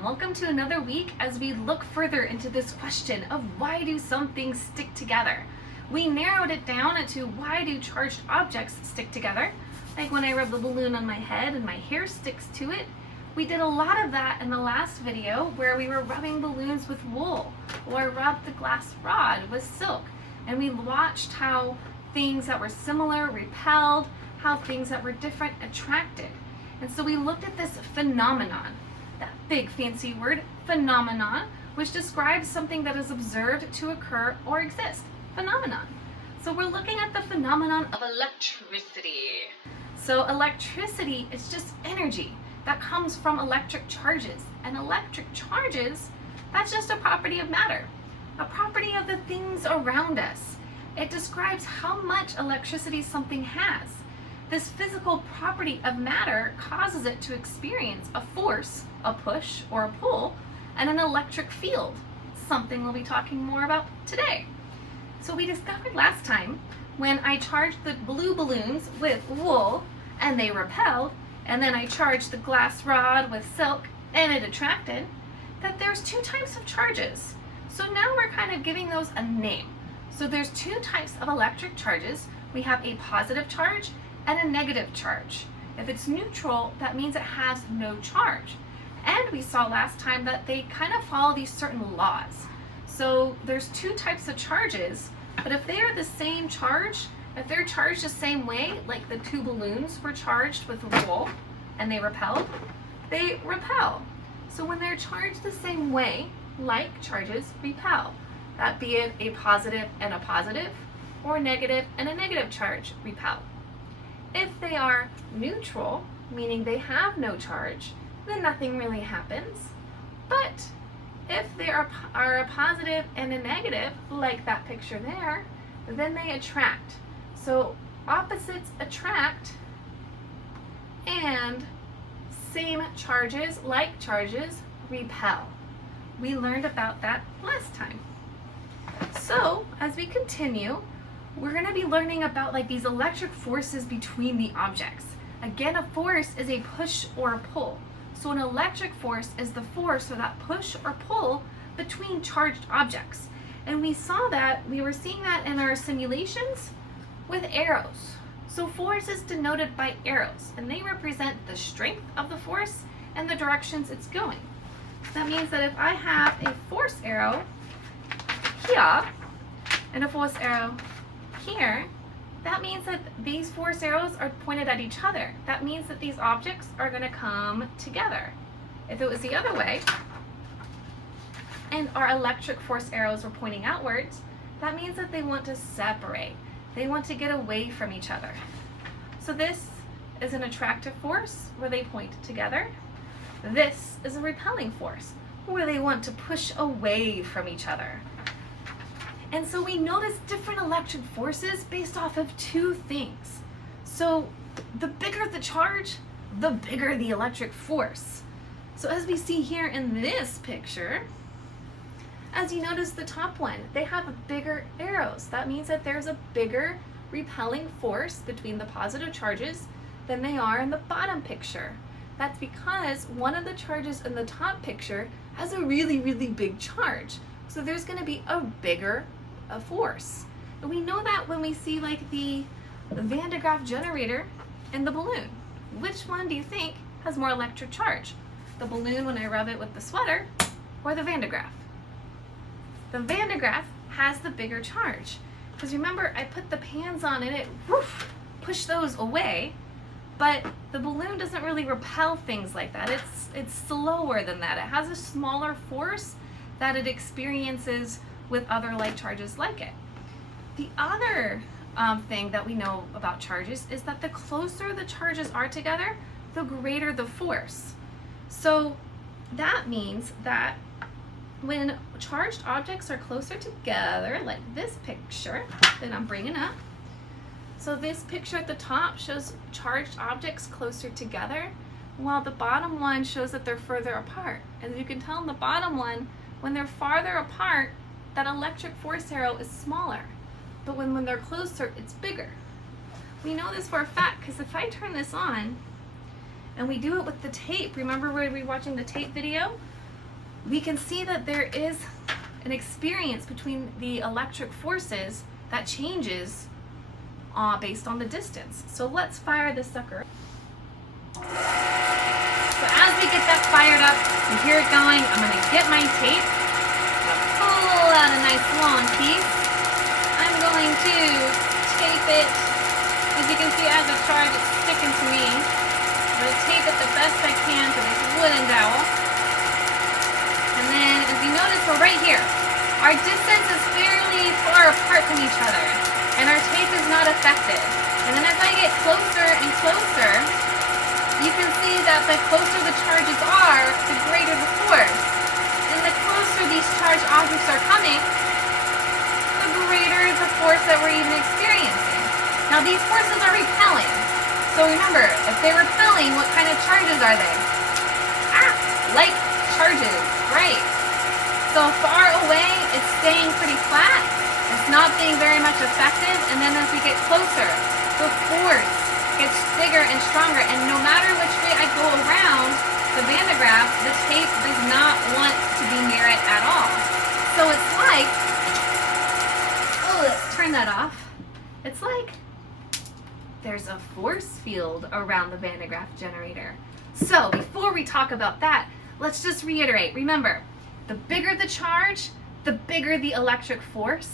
Welcome to another week as we look further into this question of why do some things stick together. We narrowed it down into why do charged objects stick together, like when I rub the balloon on my head and my hair sticks to it. We did a lot of that in the last video where we were rubbing balloons with wool, or rubbed the glass rod with silk, and we watched how things that were similar repelled, how things that were different attracted. And so we looked at this phenomenon, that big fancy word, phenomenon, which describes something that is observed to occur or exist. Phenomenon. So we're looking at the phenomenon of electricity. So electricity is just energy that comes from electric charges. And electric charges, that's just a property of matter, a property of the things around us. It describes how much electricity something has. This physical property of matter causes it to experience a force, a push or a pull, and an electric field, something we'll be talking more about today. So we discovered last time when I charged the blue balloons with wool and they repelled, and then I charged the glass rod with silk and it attracted, that there's two types of charges. So now we're kind of giving those a name. So there's two types of electric charges. We have a positive charge and a negative charge. If it's neutral, that means it has no charge. And we saw last time that they kind of follow these certain laws. So there's two types of charges, but if they are the same charge, if they're charged the same way, like the two balloons were charged with wool and they repelled, they repel. So when they're charged the same way, like charges repel. That be it a positive and a positive, or negative and a negative charge repel. If they are neutral, meaning they have no charge, then nothing really happens. But if they are a positive and a negative, like that picture there, then they attract. So opposites attract, and same charges, like charges, repel. We learned about that last time. So as we continue, we're going to be learning about like these electric forces between the objects. Again, a force is a push or a pull. So an electric force is the force or that push or pull between charged objects. And we saw that, we were seeing that in our simulations with arrows. So force is denoted by arrows, and they represent the strength of the force and the directions it's going. That means that if I have a force arrow here and a force arrow here, that means that these force arrows are pointed at each other. That means that these objects are going to come together. If it was the other way, and our electric force arrows were pointing outwards, that means that they want to separate. They want to get away from each other. So this is an attractive force where they point together. This is a repelling force where they want to push away from each other. And so we notice different electric forces based off of two things. So the bigger the charge, the bigger the electric force. So as we see here in this picture, as you notice the top one, they have bigger arrows. That means that there's a bigger repelling force between the positive charges than they are in the bottom picture. That's because one of the charges in the top picture has a really, really big charge. So there's going to be a bigger force. And we know that when we see like the Van de Graaff generator and the balloon. Which one do you think has more electric charge? The balloon when I rub it with the sweater, or the Van de Graaff? The Van de Graaff has the bigger charge. Because remember, I put the pans on and it pushed those away, but the balloon doesn't really repel things like that. It's slower than that. It has a smaller force that it experiences with other like charges like it. The other thing that we know about charges is that the closer the charges are together, the greater the force. So that means that when charged objects are closer together, like this picture that I'm bringing up, so this picture at the top shows charged objects closer together, while the bottom one shows that they're further apart. As you can tell in the bottom one, when they're farther apart, that electric force arrow is smaller, but when they're closer, it's bigger. We know this for a fact because if I turn this on and we do it with the tape, remember where we were watching the tape video? we can see that there is an experience between the electric forces that changes based on the distance. So let's fire this sucker. So as we get that fired up, you hear it going, I'm going to get my tape, pull out a nice long piece. I'm going to tape it. As you can see, as I charge, it's sticking to me. I'm going to tape it the best I can to this wooden dowel. And then, as you notice, we're right here. Our distance is fairly far apart from each other, and our tape is not affected. And then as I get closer and closer, you can see that the closer the charges are, the greater the force. And the closer these charged objects are coming, the greater the force that we're even experiencing. Now these forces are repelling. So remember, if they're repelling, what kind of charges are they? Like charges, right? So far away, it's staying pretty flat. It's not being very much effective. And then as we get closer, the force gets bigger and stronger. And no matter which way I go around the Van de Graaff, the tape does not want to be near it at all. So it's like, let's turn that off. It's like there's a force field around the Van de Graaff generator. So before we talk about that, let's just reiterate. Remember, the bigger the charge, the bigger the electric force.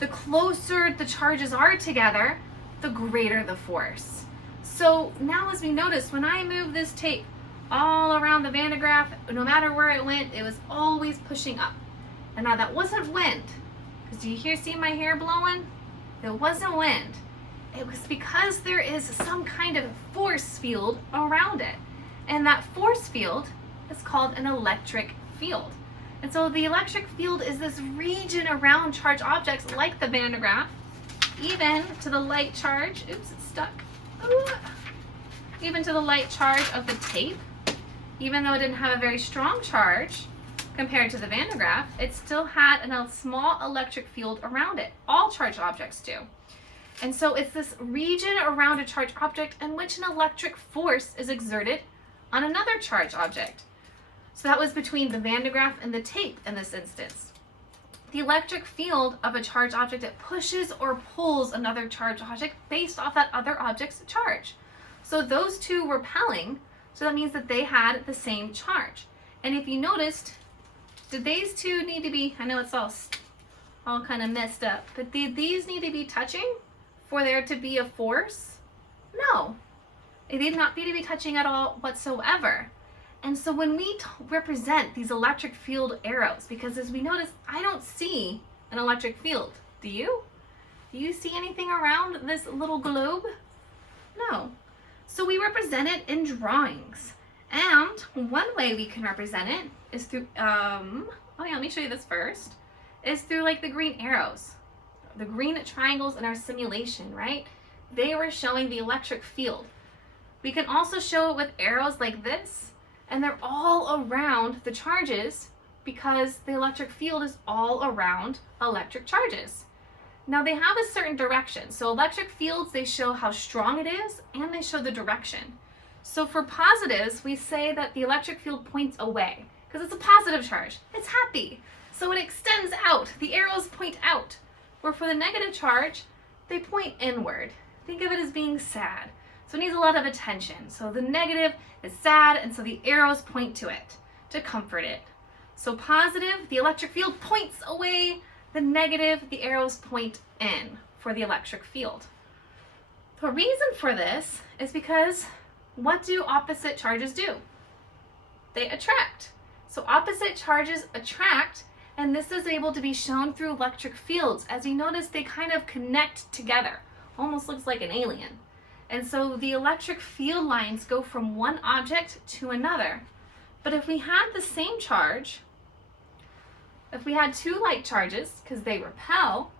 The closer the charges are together, the greater the force. So now as we notice, when I move this tape all around the Van de Graaff, no matter where it went, it was always pushing up. And now that wasn't wind. Because do you see my hair blowing? It wasn't wind. It was because there is some kind of force field around it. And that force field is called an electric field. And so the electric field is this region around charged objects like the Van de Graaff, even to the light charge, oops, it's stuck. Ooh. Even to the light charge of the tape, even though it didn't have a very strong charge compared to the Van de Graaff, it still had a small electric field around it. All charged objects do. And so it's this region around a charged object in which an electric force is exerted on another charged object. So that was between the Van de Graaff and the tape in this instance. The electric field of a charged object, it pushes or pulls another charged object based off that other object's charge. So those two were repelling, so that means that they had the same charge. And if you noticed, did these two need to be, I know it's all kind of messed up, but did these need to be touching for there to be a force? No, they did not need to be touching at all whatsoever. And so when we represent these electric field arrows, because as we notice, I don't see an electric field. Do you? Do you see anything around this little globe? No. So we represent it in drawings. And one way we can represent it is through, let me show you this first, is through like the green arrows. The green triangles in our simulation, right? They were showing the electric field. We can also show it with arrows like this, and they're all around the charges because the electric field is all around electric charges. Now they have a certain direction. So electric fields, they show how strong it is and they show the direction. So for positives, we say that the electric field points away because it's a positive charge. It's happy. So it extends out. The arrows point out. Where for the negative charge, they point inward. Think of it as being sad. So it needs a lot of attention. So the negative is sad, and so the arrows point to it to comfort it. So positive, the electric field points away. The negative, the arrows point in for the electric field. The reason for this is because what do opposite charges do? They attract. So opposite charges attract, and this is able to be shown through electric fields. As you notice, they kind of connect together. Almost looks like an alien. And so the electric field lines go from one object to another. But if we had the same charge, if we had two like charges, because they repel,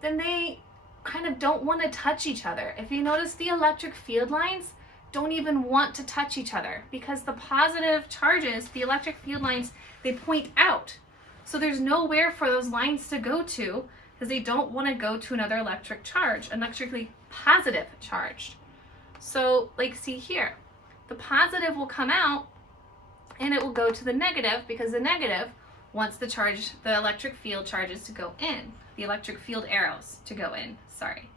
then they kind of don't want to touch each other. If you notice, the electric field lines don't even want to touch each other because the positive charges, the electric field lines, they point out. So there's nowhere for those lines to go to because they don't want to go to another electric charge, electrically positive charged. So like see here, the positive will come out and it will go to the negative because the negative wants the electric field charges to go in, the electric field arrows to go in, sorry.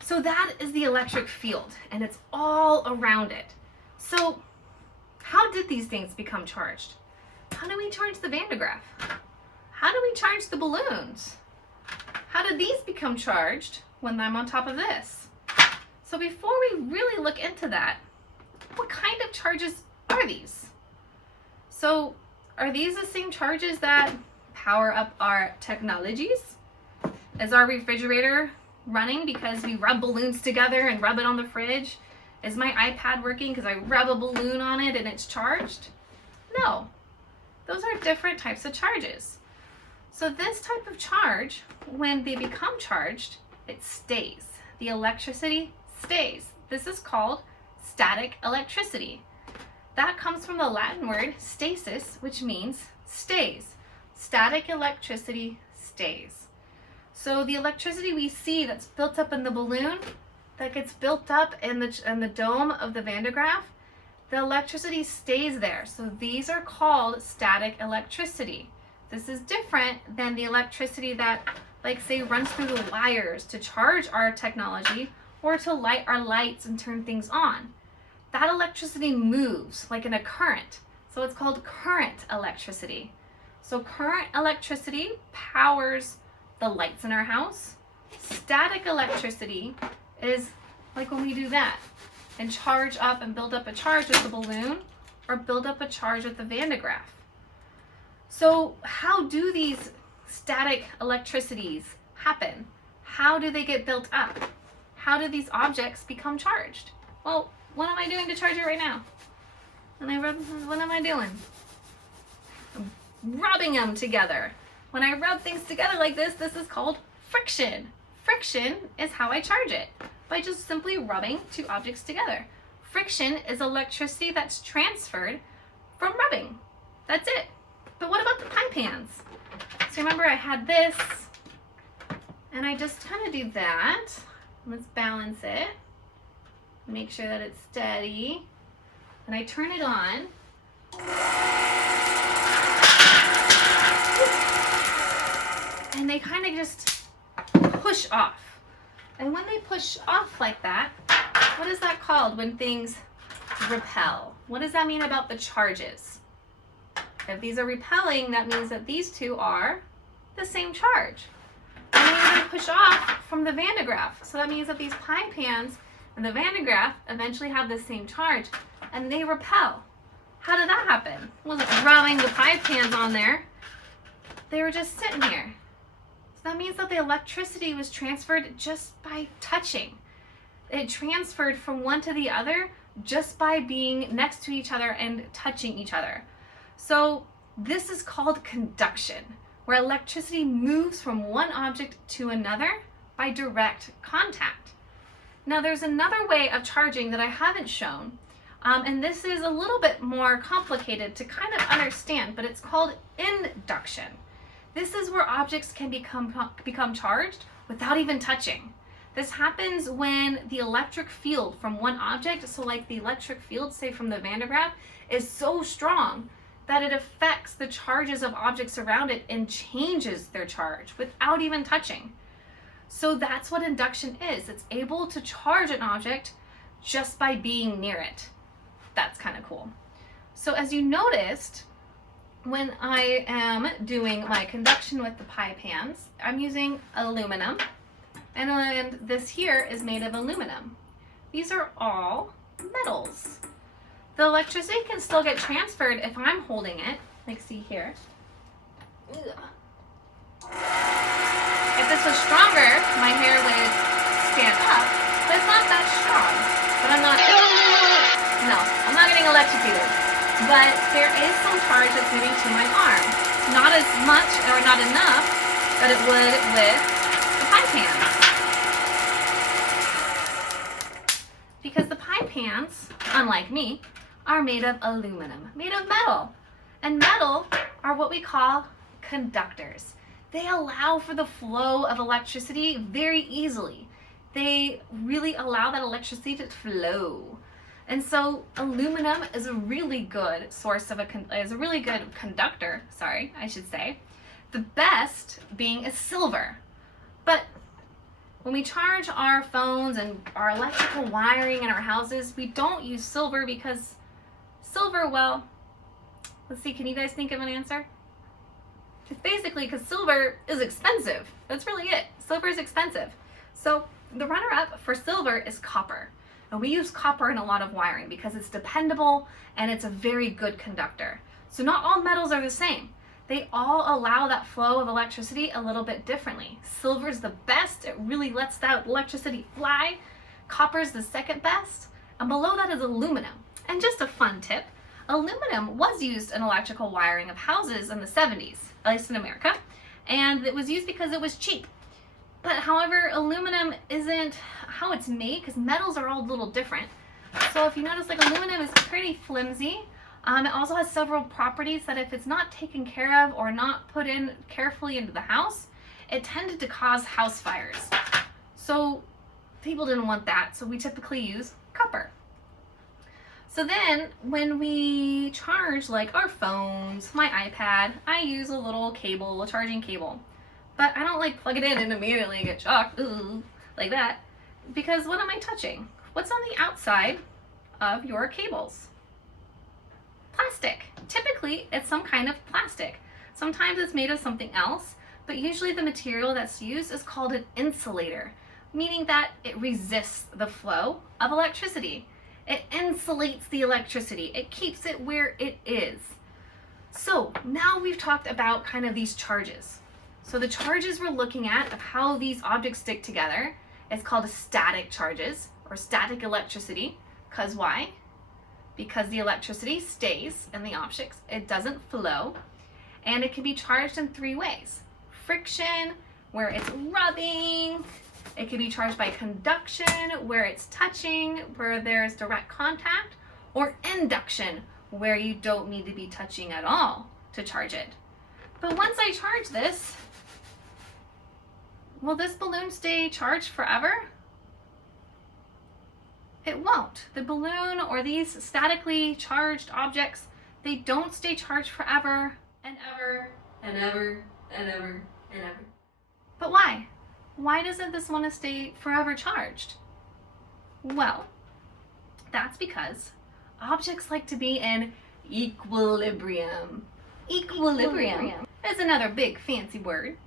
So that is the electric field, and it's all around it. So how did these things become charged? How do we charge the Van de Graaff? How do we charge the balloons? How did these become charged when I'm on top of this? So before we really look into that, what kind of charges are these? So are these the same charges that power up our technologies? Is our refrigerator running because we rub balloons together and rub it on the fridge? Is my iPad working because I rub a balloon on it and it's charged? No, those are different types of charges. So this type of charge, when they become charged, it stays. The electricity stays. This is called static electricity. That comes from the Latin word stasis, which means stays. Static electricity stays. So the electricity we see that's built up in the balloon, that gets built up in the dome of the Van de Graaff, the electricity stays there. So these are called static electricity. This is different than the electricity that, like, say, runs through the wires to charge our technology or to light our lights and turn things on. That electricity moves like in a current. So it's called current electricity. So current electricity powers the lights in our house. Static electricity is like when we do that and charge up and build up a charge with the balloon or build up a charge with the Van de Graaff. So how do these static electricities happen? How do they get built up? How do these objects become charged? Well, what am I doing to charge it right now? What am I doing? I'm rubbing them together. When I rub things together like this is called friction. Friction is how I charge it, by just simply rubbing two objects together. Friction is electricity that's transferred from rubbing. That's it. But what about the pie pans? So remember I had this, and I just kind of do that. Let's balance it. Make sure that it's steady. And I turn it on. And they kind of just push off. And when they push off like that, what is that called when things repel? What does that mean about the charges? If these are repelling, that means that these two are the same charge. And then you're going to push off from the Van de Graaff. So that means that these pie pans and the Van de Graaff eventually have the same charge, and they repel. How did that happen? I wasn't rubbing the pie pans on there. They were just sitting here. So that means that the electricity was transferred just by touching. It transferred from one to the other just by being next to each other and touching each other. So this is called conduction, where electricity moves from one object to another by direct contact. Now there's another way of charging that I haven't shown, and this is a little bit more complicated to kind of understand, but it's called induction. This is where objects can become charged without even touching. This happens when the electric field from one object, so like the electric field, say from the Van de Graaff, is so strong that it affects the charges of objects around it and changes their charge without even touching. So that's what induction is. It's able to charge an object just by being near it. That's kind of cool. So as you noticed, when I am doing my conduction with the pie pans, I'm using aluminum, and this here is made of aluminum. These are all metals. The electricity can still get transferred if I'm holding it, like see here. Ugh. If this was stronger, my hair would stand up, but it's not that strong. But I'm not getting electrocuted. But there is some charge that's moving to my arm. Not as much or not enough that it would with the pie pans. Because the pie pans, unlike me, are made of aluminum, made of metal. And metal are what we call conductors. They allow for the flow of electricity very easily. They really allow that electricity to flow. And so aluminum is a really good source of is a really good conductor, sorry, I should say. The best being is silver. But when we charge our phones and our electrical wiring in our houses, we don't use silver because silver, well, let's see, can you guys think of an answer? It's basically because silver is expensive. That's really it. Silver is expensive. So the runner-up for silver is copper. And we use copper in a lot of wiring because it's dependable and it's a very good conductor. So not all metals are the same. They all allow that flow of electricity a little bit differently. Silver's the best. It really lets that electricity fly. Copper's the second best. And below that is aluminum. And just a fun tip, aluminum was used in electrical wiring of houses in the 70s, at least in America. And it was used because it was cheap. But however, aluminum isn't how it's made because metals are all a little different. So if you notice, like, aluminum is pretty flimsy. It also has several properties that if it's not taken care of or not put in carefully into the house, it tended to cause house fires. So people didn't want that, so we typically use copper. So then when we charge like our phones, my iPad, I use a little cable, a charging cable. But I don't like plug it in and immediately get shocked, ooh, like that, because what am I touching? What's on the outside of your cables? Plastic. Typically, it's some kind of plastic. Sometimes it's made of something else, but usually the material that's used is called an insulator, meaning that it resists the flow of electricity. It insulates the electricity. It keeps it where it is. So now we've talked about kind of these charges. So the charges we're looking at of how these objects stick together is called static charges or static electricity. Because why? Because the electricity stays in the objects. It doesn't flow. And it can be charged in three ways. Friction, where it's rubbing. It can be charged by conduction, where it's touching, where there's direct contact. Or induction, where you don't need to be touching at all to charge it. But once I charge this, will this balloon stay charged forever? It won't. The balloon or these statically charged objects, they don't stay charged forever and ever and ever and ever and ever. But why? Why doesn't this want to stay forever charged? Well, that's because objects like to be in equilibrium. Equilibrium is another big fancy word,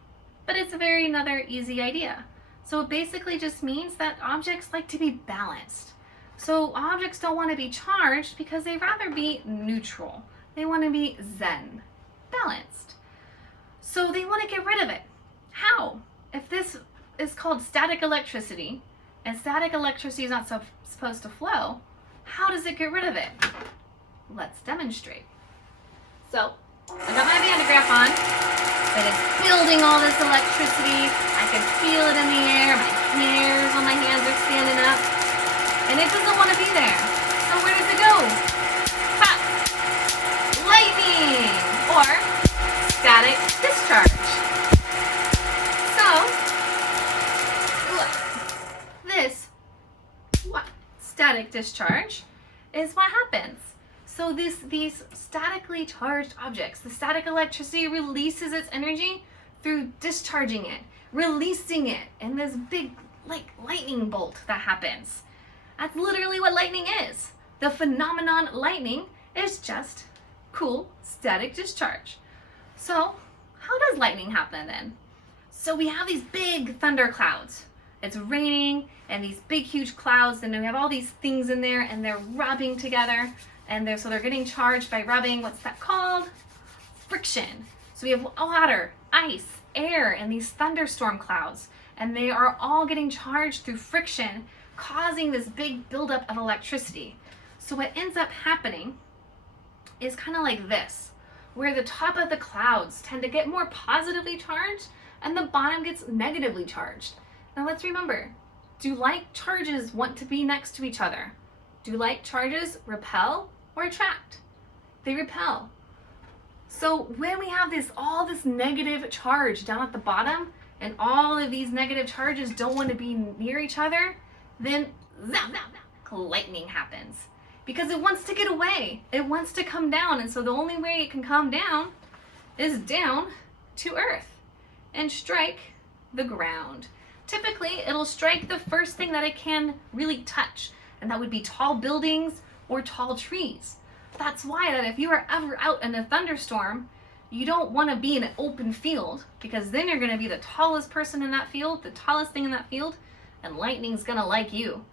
but it's a very another easy idea. So it basically just means that objects like to be balanced. So objects don't want to be charged because they rather be neutral. They want to be zen, balanced. So they want to get rid of it. How? If this is called static electricity, and static electricity is not supposed to flow, how does it get rid of it? Let's demonstrate. So I got my Van de Graaff on. It is building all this electricity. I can feel it in the air. My hairs on my hands are standing up. And it doesn't want to be there. So where does it go? Ha! Lightning! Or static discharge. So, this static discharge is what happens. So these statically charged objects, the static electricity releases its energy through discharging it, releasing it in this big like lightning bolt that happens. That's literally what lightning is. The phenomenon lightning is just cool static discharge. So how does lightning happen then? So we have these big thunder clouds. It's raining and these big huge clouds, and we have all these things in there and they're rubbing together, and they're getting charged by rubbing. What's that called? Friction. So we have water, ice, air, and these thunderstorm clouds, and they are all getting charged through friction, causing this big buildup of electricity. So what ends up happening is kind of like this, where the top of the clouds tend to get more positively charged and the bottom gets negatively charged. Now let's remember, do like charges want to be next to each other? Do like charges repel or attract? They repel. So when we have all this negative charge down at the bottom, and all of these negative charges don't want to be near each other, then zap, zap, zap, lightning happens. because it wants to get away. It wants to come down, and so the only way it can come down is down to earth and strike the ground. Typically, it'll strike the first thing that it can really touch, and that would be tall buildings or tall trees. That's why that if you are ever out in a thunderstorm, you don't want to be in an open field, because then you're going to be the tallest person in that field, the tallest thing in that field, and lightning's going to like you.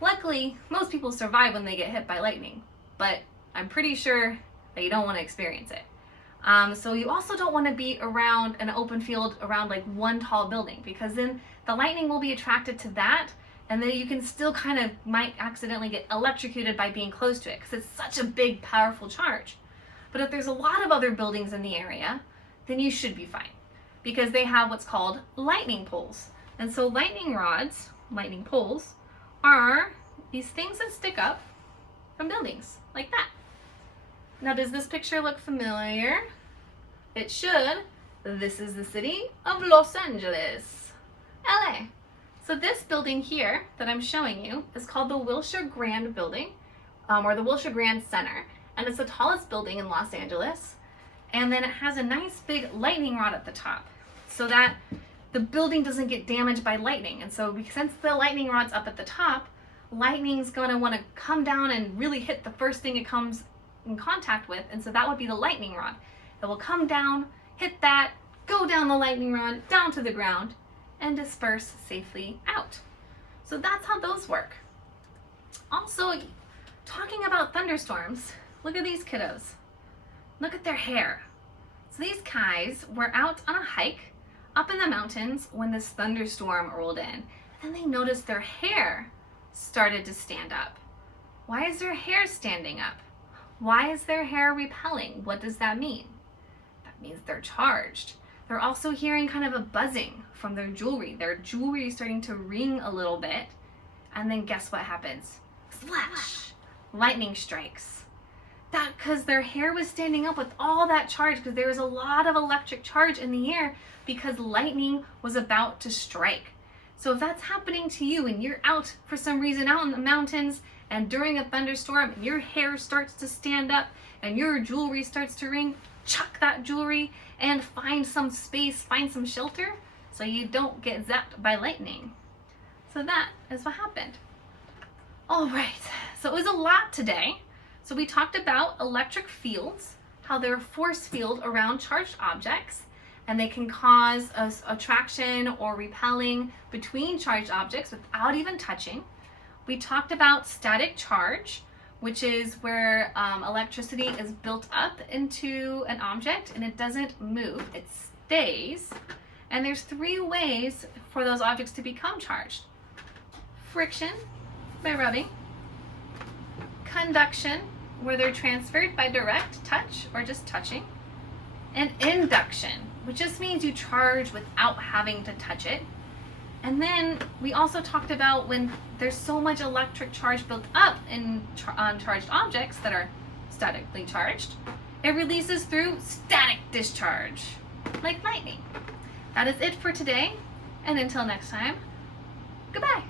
Luckily, most people survive when they get hit by lightning, but I'm pretty sure that you don't want to experience it. So you also don't want to be around an open field around like one tall building, because then the lightning will be attracted to that, and then you can still kind of might accidentally get electrocuted by being close to it, because it's such a big, powerful charge. But if there's a lot of other buildings in the area, then you should be fine, because they have what's called lightning poles. And so lightning rods, lightning poles, are these things that stick up from buildings, like that. Now, does this picture look familiar? It should. This is the city of Los Angeles, LA. So this building here that I'm showing you is called the Wilshire Grand Building, or the Wilshire Grand Center. And it's the tallest building in Los Angeles. And then it has a nice big lightning rod at the top, so that the building doesn't get damaged by lightning. And so since the lightning rod's up at the top, lightning's gonna wanna come down and really hit the first thing it comes in contact with. And so that would be the lightning rod. It will come down, hit that, go down the lightning rod, down to the ground, and disperse safely out. So that's how those work. Also, talking about thunderstorms, look at these kiddos. Look at their hair. So these guys were out on a hike up in the mountains when this thunderstorm rolled in. And then they noticed their hair started to stand up. Why is their hair standing up? Why is their hair repelling? What does that mean? That means they're charged. They're also hearing kind of a buzzing from their jewelry. Their jewelry is starting to ring a little bit. And then guess what happens? Flash! Lightning strikes. That because their hair was standing up with all that charge, because there was a lot of electric charge in the air because lightning was about to strike. So if that's happening to you and you're out for some reason out in the mountains and during a thunderstorm and your hair starts to stand up and your jewelry starts to ring, chuck that jewelry and find some space, find some shelter so you don't get zapped by lightning. So that is what happened. All right, so it was a lot today. So we talked about electric fields, how they're a force field around charged objects, and they can cause attraction or repelling between charged objects without even touching. We talked about static charge, which is where electricity is built up into an object and it doesn't move, it stays. And there's 3 ways for those objects to become charged. Friction, by rubbing. Conduction, where they're transferred by direct touch or just touching. And induction, which just means you charge without having to touch it. And then we also talked about when there's so much electric charge built up on charged objects that are statically charged, it releases through static discharge, like lightning. That is it for today, and until next time, goodbye.